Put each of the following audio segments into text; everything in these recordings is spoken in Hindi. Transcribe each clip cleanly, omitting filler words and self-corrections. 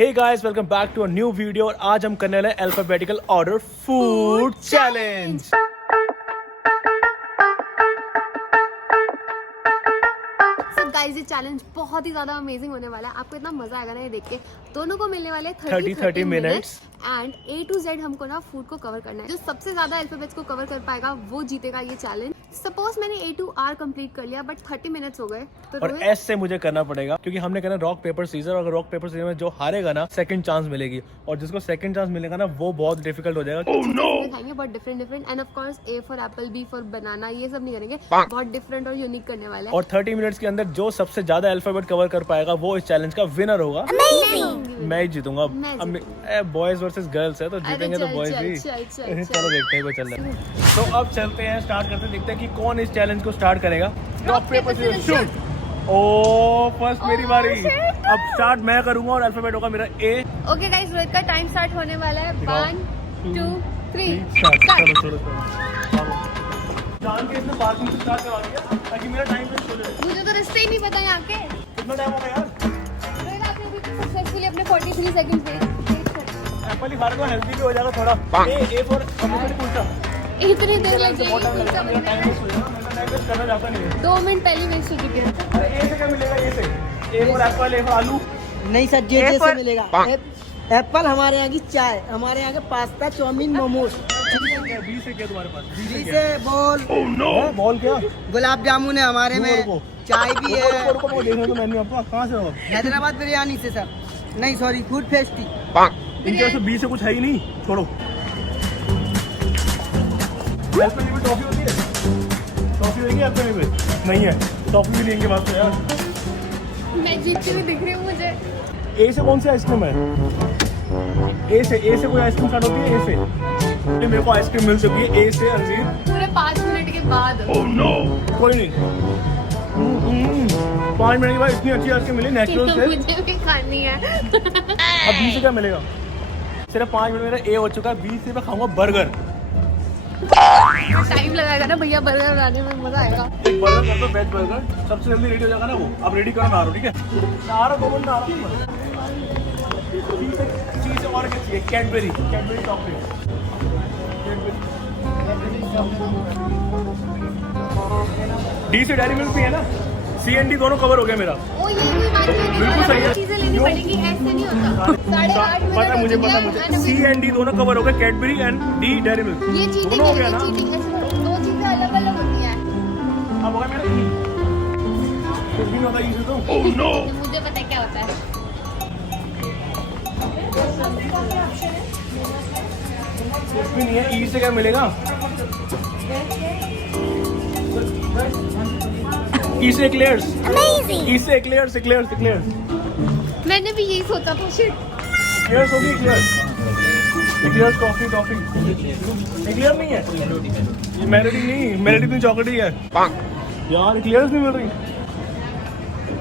Hey guys, welcome back to a new video. और आज हम करने वाले हैं alphabetical order food challenge. Guys ये चैलेंज बहुत ही ज्यादा अमेजिंग होने वाला है। आपको इतना मजा आएगा ना ये देख के। दोनों को मिलने वाले 30 minutes and A to Z हमको ना फूड को कवर करना है। जो सबसे ज्यादा अल्फाबेट्स को कवर कर पाएगा वो जीतेगा ये चैलेंज। सपोज मैंने A to R कंप्लीट कर लिया बट 30 मिनट्स हो गए तो और S से मुझे करना पड़ेगा क्योंकि हमने करना रॉक पेपर सीजर। और रॉक पेपर सीजर में जो हारेगा ना सेकंड चांस मिलेगी, और जिसको सेकंड चांस मिलेगा ना वो बहुत डिफिकल्ट हो जाएगा। खाएंगे बहुत different end of course A for Apple, B for बनाना, ये सब नहीं करेंगे। बहुत डिफरेंट और यूनिक करने वाले हैं। और 30 मिनट्स के अंदर जो सबसे ज्यादा अल्फाबेट कवर कर पाएगा वो इस चैलेंज का विनर होगा। मैं ही जीतूंगा। बॉयज वर्सेस गर्ल्स है तो जीतेंगे तो बॉयज ही। चलो देखते हैं चल रहा है। तो अब चलते हैं, स्टार्ट करते हैं, देखते हैं कि कौन इस चैलेंज को स्टार्ट करेगा। Rock paper scissor shoot. Oh first मेरी बारी। अब स्टार्ट मैं करूंगा और अल्फाबेट होगा मेरा A। ओके गाइस, रोहित का टाइम स्टार्ट होने वाला है। 1 2 3 चलो जान के इसने पार्किंग से स्टार्ट करवा दिया ताकि मेरा टाइम वेस्ट हो जाए। मुझे तो रास्ते ही नहीं पता यहाँ के। कितना टाइम हो गया यार? रोहित आपने अभी सक्सेसफुली अपने 43 सेकंड पे एप्पल ही खा रहा, हेल्दी भी हो जाएगा थोड़ा। A for American kulcha. इतनी देर लग जाएगी बहुत टाइम कुलचा लगेगा, मेरा बनने टाइम में। वेस्ट हो जाएगा। मैं टाइम वेस्ट करना चाहता नहीं है। 2 मिनट पहले वेस्ट हो चुके हैं। अरे A से क्या मिलेगा? A से A for Apple, A for आलू। नहीं सर, जे से मिलेगा। एप्पल हमारे यहाँ की चाय, हमारे यहाँ के पास्ता, चाउमीन, मोमोज। B से क्या तुम्हारे पास? जी से बॉल। बॉल क्या? गुलाब जामुन है हमारे में, चाय भी है। रुको देखने तो मैंने आपको कहाँ से होगा? हैदराबाद बिरयानी से सर। नहीं सॉरी, फूड फेस्टी। इनके वैसे B से कुछ है ही नहीं, छोड़ो। एप्पल में भी टॉफी होती है? टॉफी होगी एप्पल में भी? नहीं है, टॉफी भी देंगे बात तो यार। मैं जीतती हुई दिख रही हूँ मुझे। A से कौन सी आइसक्रीम है? A से कोई आइसक्रीम स्टार्ट होती है A से? ये मेरे को आइसक्रीम मिल चुकी है A से अंजीर। पूरे 5 मिनट के बाद। ओह नो, कोई नहीं। 5 मिनट के बाद इतनी अच्छी आइसक्रीम मिली नेचुरल से। मुझे भी खानी है। अब B से क्या मिलेगा? सिर्फ 5 मिनट मेरा A हो चुका है। B से मैं खाऊंगा बर्गर। टाइम लगाएगा ना भैया बर्गर बनाने में, मजा आएगा। एक बर्गर कर दो, वेज बर्गर, सबसे जल्दी रेडी हो जाएगा ना वो। अब रेडी करो, ना ठीक है? आ रहा 2 मिनट में आ रहा हूँ। चीज और क्या चाहिए? Cadbury chocolate. D से डेयरी मिल्क भी है ना? C and D दोनों कवर हो गया मेरा। ओ ये कोई बात नहीं है। बिल्कुल सही है। चीजें लेनी पड़ेंगी, ऐसे नहीं होता। 8:30 मिनट पता मुझे C and D दोनों कवर हो गए। Cadbury and D dairy milk ये चीटिंग दोनों हो गया है, ना? चीटिंग है। दो चीजें अलग अलग होती हैं। अब होगा मेरा E। कुछ भी नहीं होता E से तो। ओह नो, मुझे पता है क्या होता है। कुछ भी नहीं है। E से क्या मिलेगा? E से एक्लेयर्स। E से एक्लेयर्स। मैंने भी यही सोचा था। शिट, एक्लेयर्स होगी। Eclairs toffee. एक्लेयर नहीं है ये, मेलोडी नहीं, मेलोडी तो चॉकलेट ही है यार। एक्लेयर्स नहीं मिल रही।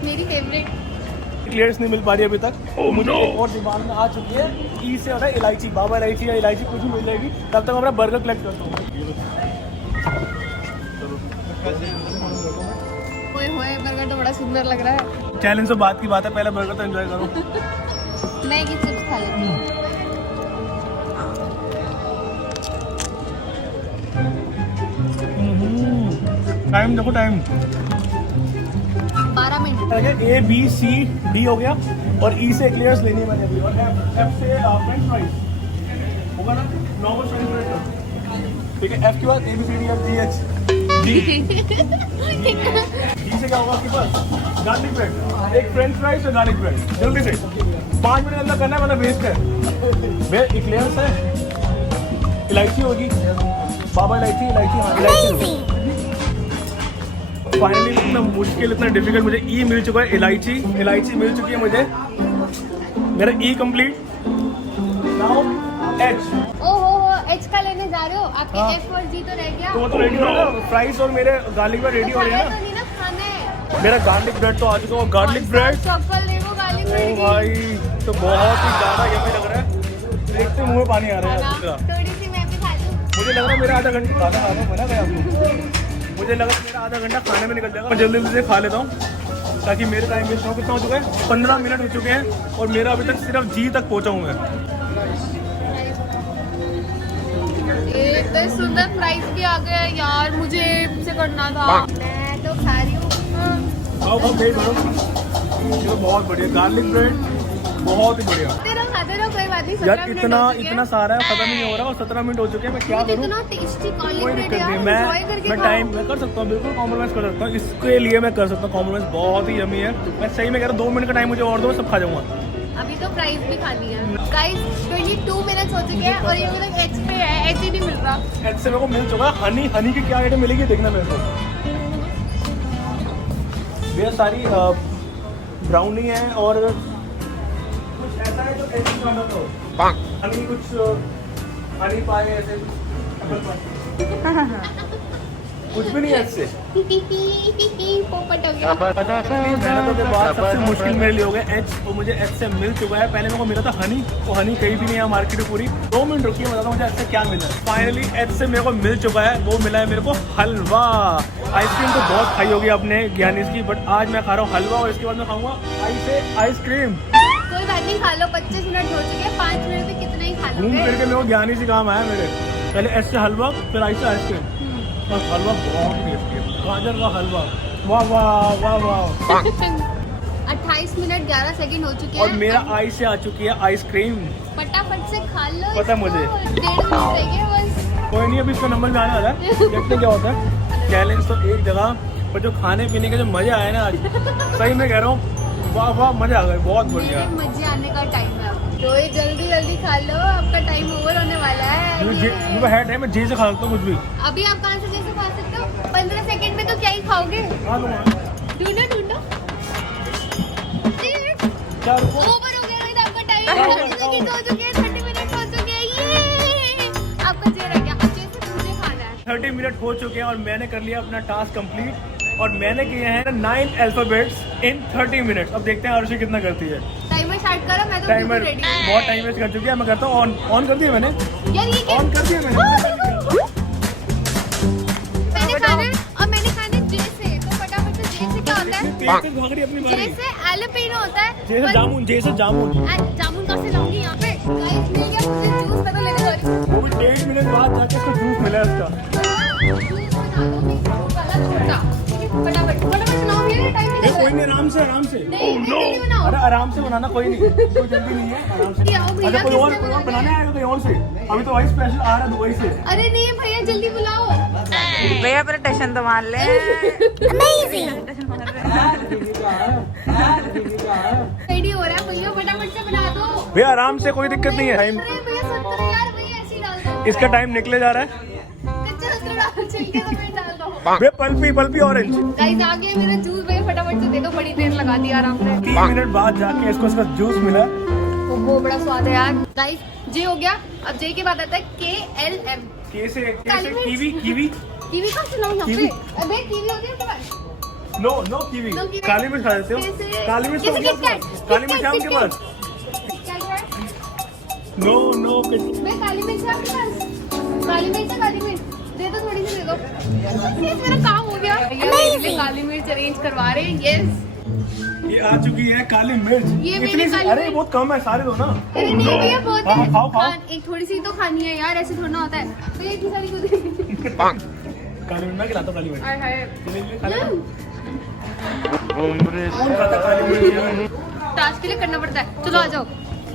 मेरी फेवरेट। एक्लेयर्स नहीं मिल पा रही अभी तक। मुझे एक और दिमाग में आ चुकी है। E से होता है इलायची, बाबा इलायची या इलायची कुछ भी मिल जाएगी। तब तक हमारा बर्गर कलेक्ट करता हूँ। ओए होए, बर्गर तो बड़ा सुंदर लग रहा है। चैलेंज तो बात की बात है, पहले बर्गर तो एंजॉय करो। मैं ये चिप्स खा लेती हूँ। टाइम देखो, time 12 minute. A B C D हो गया। और E से एक्लेयर्स लेनी है मैंने अभी। और F से फ्रेंच फ्राइज होगा ना, नॉर्मल फ्रेंच फ्राइज। ठीक है, F के बाद A B C D F G H D। D से क्या होगा आपके पास? Garlic bread. एक फ्रेंच फ्राइज और गार्लिक ब्रेड। जल्दी से 5 मिनट अंदर करना है, वरना वेस्ट है। एक्लेयर्स है, इलायची होगी, बाबा इलायची। फाइनली इतना मुश्किल, इतना डिफिकल्ट मुझे E मिल चुका है। इलायची मिल चुकी है मुझे। मेरा E कंप्लीट। Now H। ओहो H का लेने जा रहे हो? आपके F और G तो रह गया। तो रेडी हो गया। फ्राइज और मेरे गार्लिक ब्रेड रेडी हो रहे हैं तो ना? नहीं ना खाने। मेरा गार्लिक ब्रेड तो आ चुका है। गार्लिक ब्रेड, चॉकल देखो, गार्लिक ओ ब्रेड। भाई, तो बहुत ही ज्यादा यम्मी लग रहा है। देखते मुंह में पानी आ रहा है। थोड़ी सी मैं भी खा लूं। मुझे लग रहा है मेरा आधा घंटा खाना मना गया आपको। मुझे लगा मेरा आधा घंटा खाने में निकल जाएगा। मैं जल्दी से खा लेता हूँ। ताकि मेरे टाइम वेस्ट हो। कितना हो चुका है? 15 मिनट हो चुके हैं और मेरा अभी तक सिर्फ जी तक पहुंचा हूँ मैं। इतने सुंदर प्राइस भी आ गया यार, मुझे से करना था। मैं तो खा रही हूँ। आओ वेट करो। ये तो बहुत बढ़िया गार्लिक ब्रेड, बहुत ही बढ़िया। खाते रहो कोई बात नहीं। यार इतना सारा है, खत्म नहीं हो रहा और 17 मिनट हो चुके हैं। मैं क्या करूँ? इतना टेस्टी कोई दिक्कत नहीं, मैं कर सकता हूँ, बिल्कुल कॉम्प्रोमाइज़ कर सकता हूँ। इसके लिए मैं कर सकता हूँ कॉम्प्रोमाइज़, बहुत ही यमी है। मैं सही में कह रहा हूँ 2 मिनट का टाइम मुझे और दो, मैं सब खा जाऊँगा। अभी तो प्राइस भी खानी है गाइस। 22 मिनट हो चुके हैं और ये मतलब एच पे है, एच ही नहीं मिल रहा। एच से मेरे को मिल चुका है। हनी की क्या आइटम मिलेगी देखना मेरे को। ये सारी ब्राउनी है और कुछ ऐसा है जो एच में खाना तो हनी, कुछ हनी पाए ऐसे कुछ भी नहीं है एच से। पोपट हो गया। मेहनतों के बाद सबसे मुश्किल मेरे लिए हो गया एच, तो मुझे एच से मिल चुका है। पहले मेरे को मिला था हनी, वो हनी कहीं भी नहीं है मार्केट में पूरी। 2 मिनट रुकिए, बताता हूँ मुझे एच से क्या मिला। फाइनली एच से मेरे को मिल चुका है, वो मिला है मेरे को हलवा। आइसक्रीम तो बहुत खाई होगी आपने ज्ञानीस की, बट आज मैं खा रहा हूँ हलवा और इसके बाद मैं खाऊंगा आइसक्रीम। कोई बात नहीं, खा लो। 25 मिनट हो चुके हैं, 5 मिनट में कितना ही खा घूम लोगे। फिर के मेरे को ज्ञानी से काम आया मेरे। पहले एच से हलवा, फिर आई से आइसक्रीम। और हलवा बहुत टेस्टी है, गाजर का हलवा। वाह वाह वाह वाह। 28 मिनट 11 सेकंड हो चुके हैं और मेरा आई से आ चुकी है आइसक्रीम। फटाफट से खा लो। पता है मुझे। 1.5 मिनट रह गए बस। कोई नहीं, अभी इसका नंबर में आने वाला है, देखते क्या होता है। चैलेंज तो एक जगह, पर जो खाने पीने के जो मजे आए ना आज, सही में कह रहा हूँ, वाह वाह मजा आ गया, बहुत बढ़िया। मजे आने का टाइम है अब। तो ये जल्दी खा लो, आपका टाइम ओवर होने वाला है। मुझे है टाइम, मैं जी से खा सकता हूँ कुछ भी। अभी आप कहाँ से जैसे खा सकते हो? 15 सेकंड में तो क्या ही खाओगे। ढूंढो क्या रुको? ओवर हो गया है आपका टाइम। 30 सेकंड हो चुके हैं, 30 मिनट हो चुके हैं। ये आपका जे रह गया। अब जैसे मुझे खाना है। 30 मिनट हो चुके हैं और मैंने कर लिया अपना टास्क कंप्लीट। और मैंने किए हैं 9 अल्फाबेट्स इन 30 मिनट्स। अब देखते हैं अर्शी कितना करती है। टाइमर स्टार्ट करो, मैं तो टाइमर रेडी हूँ। बहुत टाइम वेस्ट कर चुकी है। मैं करता हूँ ऑन कर दिया मैंने, यार ये क्या? ऑन कर दिया मैंने। मैंने खाना है जे से, तो फटाफट से जे से क्या होता है? तेज भाग रही है अपनी जे बारी। से एलोपेनो होता है। जैसे जामुन, जैसे जामुन। जामुन कहाँ से लाऊंगी यहाँ पे? गाइस मिल गया मुझे जूस, मैं तो लेने जा रही हूँ। वो भी 1.5 मिनट बाद जाके इसको जूस मिला है इसका। फटाफट बनाओ, मेरे टाइम ये कोई नहीं, आराम से नहीं, जल्दी बनाओ। अरे आराम से बनाना, कोई नहीं, कोई जल्दी नहीं है, आराम से। आओ भैया, अच्छा कोई और किसने बनाना बनाने आएगा कहीं और से? अभी तो वही स्पेशल आ रहा है दुबई से। अरे नहीं भैया, जल्दी बुलाओ। भैया पहले टेंशन तो मान ले। रेडी हो रहा है भैया, फटाफट से बना दो। भैया आराम से, कोई दिक्कत नहीं है। टाइम अरे भैया 70 यार, भैया ऐसे ही डाल दो। इसका टाइम निकले जा रहा है। कच्चा लकड़ी डाल, छिलके समेत डाल दो। भैया पल्पी ऑरेंज। गाइस आ गया मेरा जूस, भैया फटाफट से दे दो। बड़ी देर लगा दी आराम से। 3 मिनट बाद जाके इसको इसका जूस मिला। वो बड़ा स्वाद है यार। गाइस जे हो गया, अब जे के बाद आता है KLM। कैसे काली मिर्च। कीवी कीवी कहाँ से लाऊं यहाँ कीवी? पे? अबे कीवी होती है आपके पास? No kiwi. No kiwi. काली मिर्च खा देते हो? कैसे? काली मिर्च तो कैसे होगी आपके KitKat? पास? काली मिर्च है आपके KitKat? पास? क्या है? नो मैं काली मिर्च है आपके पास? काली मिर्च है, काली मिर्च दे दो, थोड़ी सी दे दो। Yes, मेरा काम हो गया। भैया मेरे लिए काली मिर्च अरेंज करवा रहे हैं। यस, ये आ चुकी है काली मिर्च। ये मेरी इतनी सी, काली अरे मिर्च। बहुत कम है, सारे दो ना। अरे नहीं भैया, बहुत हाँ, है। खाओ। एक थोड़ी सी तो खानी है यार, ऐसे थोड़ा होता है। भैया इतनी सारी को दे। काली मिर्च मैं खिलाता हूँ, काली मिर्च। हाय हाय। कौन खाता काली मिर्च? टास्क के लिए करना पड़ता है। चलो आ जाओ।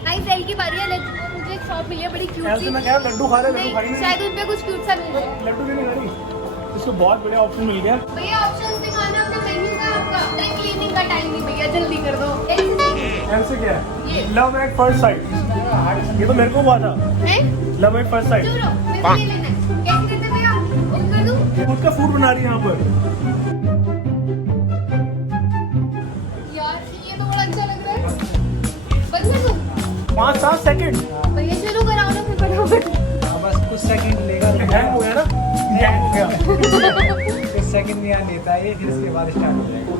गाइस एल की बारी है। मुझे एक शॉप मिली है बड़ी क्यूट ऐसे सी। मैं कह रहा लड्डू खा रहे, लड्डू नहीं, खाई नहीं। शायद उन पे कुछ क्यूट सा मिल जाए। लड्डू भी नहीं खा रही। इसको बहुत बढ़िया ऑप्शन मिल गया। भैया ऑप्शंस दिखाना अपना मेन्यू का आपका। नहीं क्लीनिंग का टाइम नहीं भैया, जल्दी कर दो। ऐसे क्या है? ये लव एट फर्स्ट साइट। ये तो मेरे को हुआ था। है? Love at first sight. चलो मेरे को ये लेना है। कैसे देते भैया? ओपन कर दूं? खुद का फूड बना रही है यहाँ पर। यार ये तो बड़ा अच्छा लग रहा है। बंद कर दूं? 5-7 सेकंड। भैया शुरू कराओ ना फिर फटाफट। बस कुछ सेकंड लेगा, हैंग हो गया ना? हैंग हो गया। कुछ सेकंड यहाँ लेता है ये, फिर उसके बाद स्टार्ट हो जाएगा।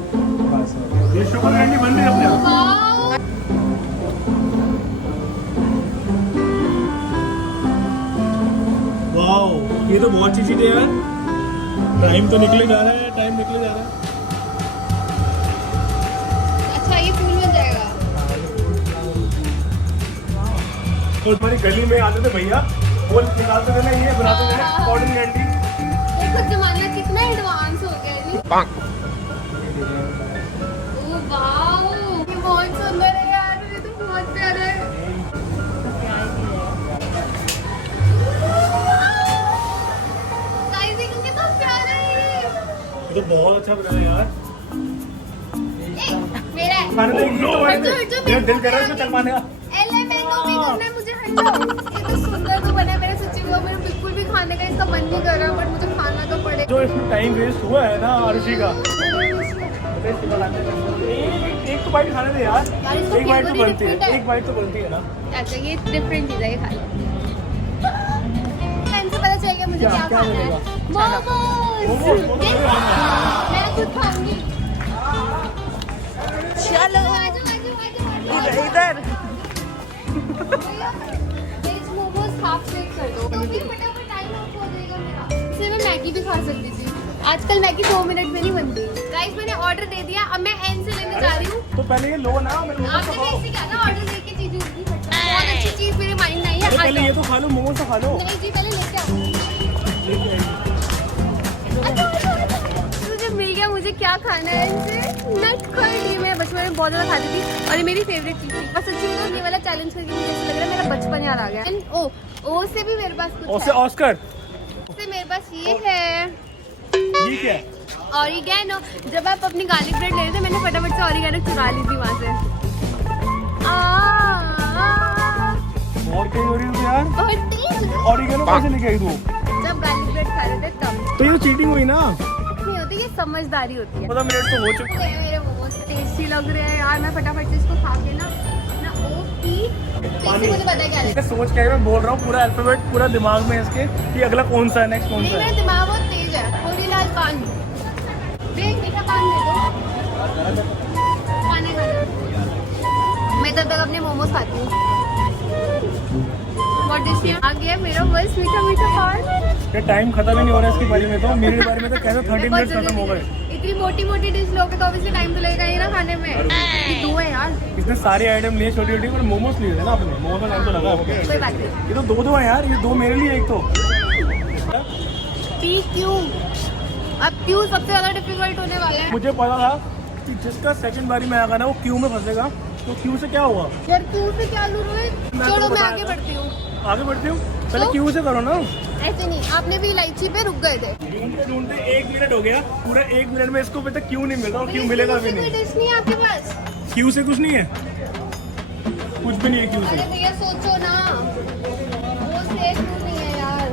बस हो गया। ये शुगर कैंडी बन रही है अपने आप। वाओ, वाओ, ये तो बहुत अच्छी चीज है यार। टाइम तो निकले जा रहा है, टाइम निकले जा रहा है। तो तुम्हारी गली में आते थे भैया, वो निकालते थे ना, ये बनाते थे कॉटन कैंडी। देखो जमाना कितना एडवांस हो गया है। ओह वाओ, ये बहुत सुंदर है यार, ये तो बहुत प्यारा है। गाइस देखो कितना प्यारा है ये। तो बहुत अच्छा बना है यार। मेरा है। खाने तो मेरा दिल कर रहा है इसको चखवाने का। भी करना है मुझे, हटो। ये तो सुंदर तो बना है, मेरे सच्ची में मेरे बिल्कुल भी खाने का इसका मन नहीं कर रहा, बट मुझे खाना तो पड़ेगा। जो इसमें टाइम वेस्ट हुआ है ना आरुषि का, एक तो बाइट खाने दे यार, यार इसका एक बाइट तो flavor ही बनती है, different है। एक बाइट तो बनती है ना। अच्छा ये डिफरेंट चीज है, ये खा लो। इनसे पता चल गया मुझे क्या- क्या क्या खाना है। मिलेगा? मोमोज। मैं खुद खाऊंगी। चलो इधर इधर। वेज मोमोज हाफ प्लेट कर दो। तो भी फटाफट टाइम ऑफ हो जाएगा मेरा। इससे मैं मैगी भी खा सकती थी। आजकल मैगी 2 मिनट में नहीं बनती। गाइस मैंने ऑर्डर दे दिया, अब मैं एन से लेने जा रही हूँ। तो पहले ये लो ना, मैं मोमोज आपने तो खाओ। कैसे कहा ना ऑर्डर दे के चीजें उतनी फटती हैं। बहुत अच्छी चीज मेरे माइंड में आई है। तो पहले आ ये जाओ। तो खा लो, मोमोज तो खा लो। नहीं जी पहले लेके आओ। मुझे मिल गया, मुझे क्या खाना है इनसे। नट खरीदी मैं बचपन में बहुत ज्यादा खाती थी और ये मेरी फेवरेट चीज थी। बस सच्ची में ये वाला चैलेंज करके मुझे ऐसा लग रहा है मेरा बचपन याद आ गया। एंड ओ से भी मेरे पास कुछ उससे है। ऑस्कर, से मेरे पास ये है ये क्या है? ऑरिगेनो। जब आप अपनी गार्लिक ब्रेड ले रहे थे, मैंने फटाफट से ऑरिगेनो चुरा ली थी वहां से। और कहीं हो रही है यार। बहुत तेज। ऑरिगेनो कैसे लेके आई तू? जब गार्लिक ब्रेड खा रहे थे तब। तो ये तो चीटिंग हुई ना। नहीं होती, ये समझदारी होती है। 15 मिनट तो हो चुके। मेरे मोमोज टेस्टी लग रहे हैं यार। मैं फटाफट से इसको खा के ना अपना ओ पी। पानी। मुझे पता है क्या है। मैं सोच के मैं बोल रहा हूँ, पूरा अल्फाबेट पूरा दिमाग में इसके कि अगला कौन सा है, नेक्स्ट कौन नहीं सा मेरा है। दिमाग बहुत तेज है। थोड़ी लाल पान देख, मीठा पान दे दो। खाने का मैं तब तक अपने मोमोज खाती हूँ। बहुत टेस्टी है। आ गया मेरा बस मीठा मीठा पान। ये टाइम खत्म ही नहीं हो रहा है इसके बारे में। तो मेरे बारे में तो कहते 30 बहुत मिनट खत्म हो गए। जल्दी। इतनी मोटी मोटी डिश लोगे तो ऑब्वियसली टाइम तो लगेगा ही ना खाने में। ये 2 है यार। इसने सारे आइटम लिए छोटी छोटी, पर मोमोज लिए थे ना अपने। मोमोज का टाइम तो लगा आपको। कोई बात नहीं। ये तो 2 है यार, ये 2 मेरे लिए, एक तो। P Q. अब क्यू सबसे ज्यादा डिफिकल्ट होने वाला है। मुझे पता था कि जिसका सेकंड बारी में आएगा ना, वो क्यू में फंसेगा। तो क्यू से क्या होगा? यार क्यू से क्या लूँ रोहित? मैं चलो तो मैं बताया आगे था। बढ़ती हूँ। आगे बढ़ती हूँ, पहले तो? क्यू से करो ना। ऐसे नहीं, आपने भी इलायची पे रुक गए थे। ढूंढते ढूंढते 1 मिनट हो गया, पूरा 1 मिनट में इसको अभी तक क्यू नहीं मिल रहा, और क्यू मिलेगा भी कोई नहीं। डिश नहीं है आपके पास? क्यू से कुछ नहीं है, कुछ भी नहीं है क्यू अरे से। भैया सोचो ना, वो से क्यों नहीं है यार?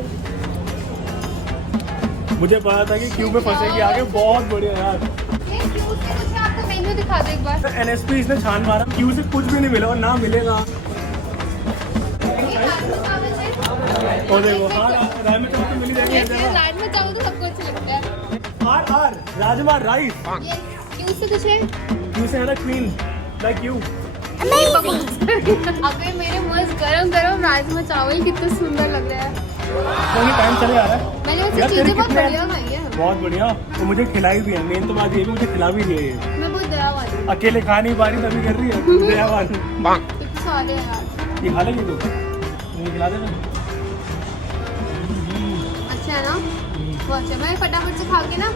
मुझे पता था कि क्यू में फंसेगी आगे। बहुत बढ़िया यार। ये क्यू से कुछ है, आपको मेन्यू दिखा दो एक बार। एनएसपी इसने छान मारा, क्यू से कुछ भी नहीं मिला और ना मिलेगा। ये राजमा चावल है। और देखो, हाँ राजमा चावल तो मिल ही जाएगी हर जगह। राजमा चावल तो सबको अच्छा लगता है। R rajma rice. ये क्यू से कुछ है? क्यू से है ना क्वीन, लाइक यू। अबे मेरे मस्त गरम गरम राजमा चावल कितना सुंदर लग रहा है। टाइम चले आ रहा है। मैंने वैसे यार, तेरे चीजें बहुत कितने- बढ़िया खाई है। बहुत बढ़िया। तो मुझे खिलाई भी है, मेन तो बात ये भी, मुझे खिला भी रही है। मैं बहुत दयावान हूँ। अकेले खा नहीं पा रही तभी कर रही है दयावान। कितने सारे हैं यार। ये खा लेगी तू? मुझे खिला देना। अच्छा है ना? वो अच्छा, मैं फटाफट से खा के ना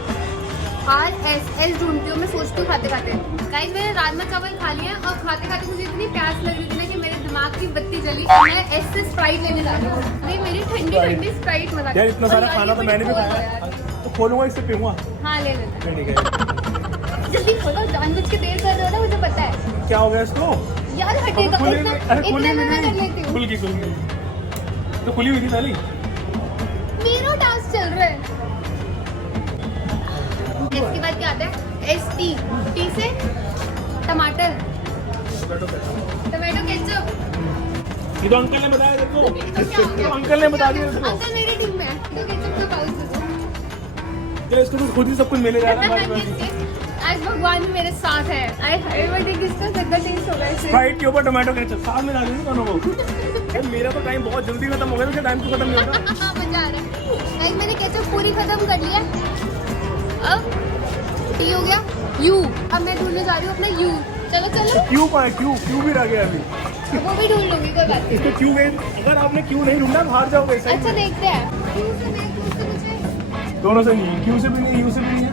RSS ढूंढती हूँ। मैं सोचती हूँ खाते खाते। गाइस मैंने राजमा चावल खा लिया और खाते खाते मुझे इतनी प्यास लग रही थी ना कि मेरे दिमाग की बत्ती जली। मैं एस से स्प्राइट लेने जा रही हूँ। अरे मेरी ठंडी ठंडी स्प्राइट मजा। यार इतना सारा खाना तो मैंने भी खाया है, तो खोलूंगा इससे पीऊंगा। हाँ ले लेना। नहीं है। जल्दी खोलो, जानबूझ के देर कर रहे हो ना, मुझे पता है। क्या हो गया इसको? यार हटेगा खुली इतना, नहीं- अरे खुली इतना भी मैं कर नहीं। लेती हूँ। खुल गई तो खुली हुई थी पहले। मेरा टास्क चल रहा है। इसके बाद क्या आता है? ST। T से टमाटर, टमाटो केचप। ये तो अंकल ने बताया देखो। तो क्या हो गया? तो अंकल ने बता दिया देखो। अंकल मेरी टीम में है। तो केचप का पाउच दे दो। तो इसको तो खुद ही सब कुछ मिल रहा है ना हमारे पास। आज भगवान भी मेरे साथ है। आई हाय किसका गंदा टेस्ट होगा इसे। फ्राइड के ऊपर टमाटो केचप साथ में डाल देंगे दोनों को। यार, मेरा तो टाइम बहुत जल्दी खत्म हो गया, तो टाइम तो खत्म नहीं होगा। मजा आ रहा है। गाइस मैंने केचप पूरी खत्म कर लिया। अब टी हो गया। यू। अब मैं ढूंढने जा रही हूँ अपना यू। चलो चलो। क्यू भी रह गया अभी। वो भी ढूंढ लूंगी, कोई बात नहीं। इसको क्यों गए, अगर आपने क्यों नहीं ढूंढा आप हार जाओगे। सही अच्छा देखते हैं, क्यों से नहीं, क्यों से मुझे। दोनों से नहीं है, क्यों से भी नहीं, यू से भी नहीं है,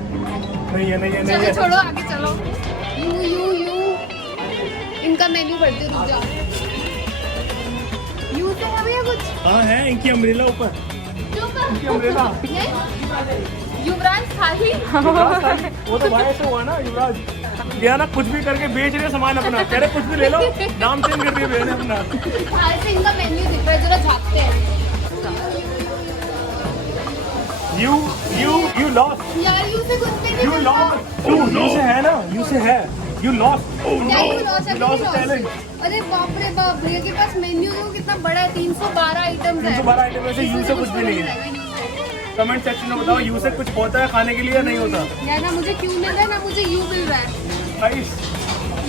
नहीं है, नहीं है, नहीं चलो है। छोड़ो, आगे चलो। यू यू यू, इनका मेन्यू पढ़ती हूँ, रुक जाओ। यू से है भैया कुछ? हाँ है, इनकी अम्ब्रेला ऊपर, इनकी अम्ब्रेला। युवराज थाली। वो तो भाई ऐसे हुआ ना युवराज, क्या ना कुछ भी करके बेच रहे सामान अपना, कह रहे कुछ भी ले लो, नाम चेंज कर दिया भैया ने अपना। हाल से इनका मेन्यू दिख रहा है, जरा झाँकते हैं। You lost. यार यू से कुछ भी नहीं You मिलता। lost. You से है ना, you से है। You lost. क्या you lost? You lost the challenge. अरे बाप रे बाप, भैया के पास मेन्यू देखो कितना बड़ा है, 312 आइटम्स है। 312 आइटम में से यू से कुछ भी नहीं है। कमेंट सेक्शन में बताओ यू से कुछ होता है खाने के लिए या नहीं होता। यार ना मुझे क्यों मिल रहा है, ना मुझे यू मिल रहा है। 22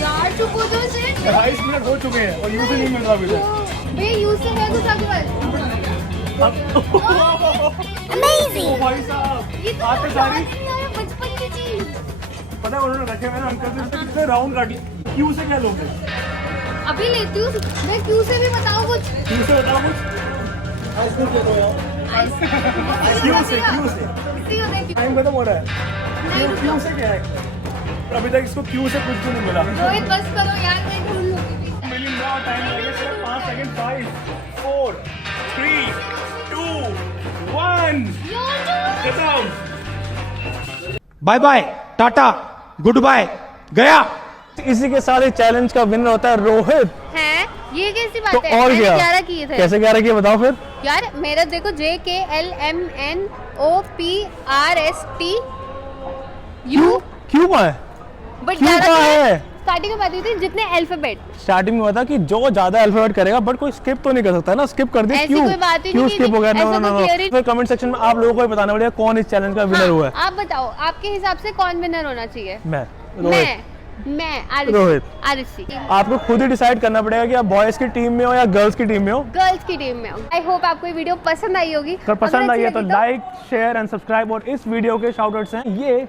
यार चुप हो जाओ से। 22 मिनट हो चुके हैं और यू से नहीं मिल रहा अभी तक। भैया यू से है कुछ आगे वाले। Amazing! ओ भाई साहब, ये तो आते सारी बचपन की चीज। पता है उन्होंने रखे हुए ना अंकल से कितने राउंड काट लिए। क्यू से क्या लोगे? अभी लेती हूँ मैं, क्यू से भी बताओ कुछ। क्यू से बताओ कुछ। क्यू से टाइम खत्म हो रहा है। क्यू से क्या है? अभी तक इसको क्यू से कुछ भी नहीं मिला। रोहित बस करो यार, मैं ढूंढ लूंगी। मिलियन बहुत टाइम लगेगा, सिर्फ 5 सेकंड। 5 4 3 2 1 खत्म। Bye bye, tata, goodbye, गया। इसी के साथ चैलेंज का विनर होता है रोहित। है ये कैसी बात तो है? और मैंने क्या 11 किए थे। कैसे 11 किए बताओ फिर। यार मेरा देखो JKLMNOPRSTU क्यों है? बट क्यों का है? स्टार्टिंग में बात हुई थी जितने अल्फाबेट। स्टार्टिंग में हुआ था कि जो ज्यादा अल्फाबेट करेगा, बट कोई स्किप तो नहीं कर सकता ना, स्किप कर दी। ऐसी क्यों कोई बात ही क्यों नहीं की स्किप हो गया? थी, ऐसा नो नो तो नो। clear ही- फिर कमेंट सेक्शन में आप लोगों को ही बताना पड़ेगा कौन इस चैलेंज का विनर हुआ है। आप बताओ आपके हिसाब से कौन विनर होना चाहिए? मैं रोहित। मैं रोहित। आरुषि। आपको खुद ही डिसाइड करना पड़ेगा कि आप बॉयज की टीम में हो या गर्ल्स की टीम में हो। गर्ल्स की टीम में हूँ। आई होप आपको ये वीडियो पसंद आई होगी। अगर पसंद अगर आई है अच्छी तो लगी लाइक शेयर एंड सब्सक्राइब। और इस वीडियो के शाउट आउट्स हैं ये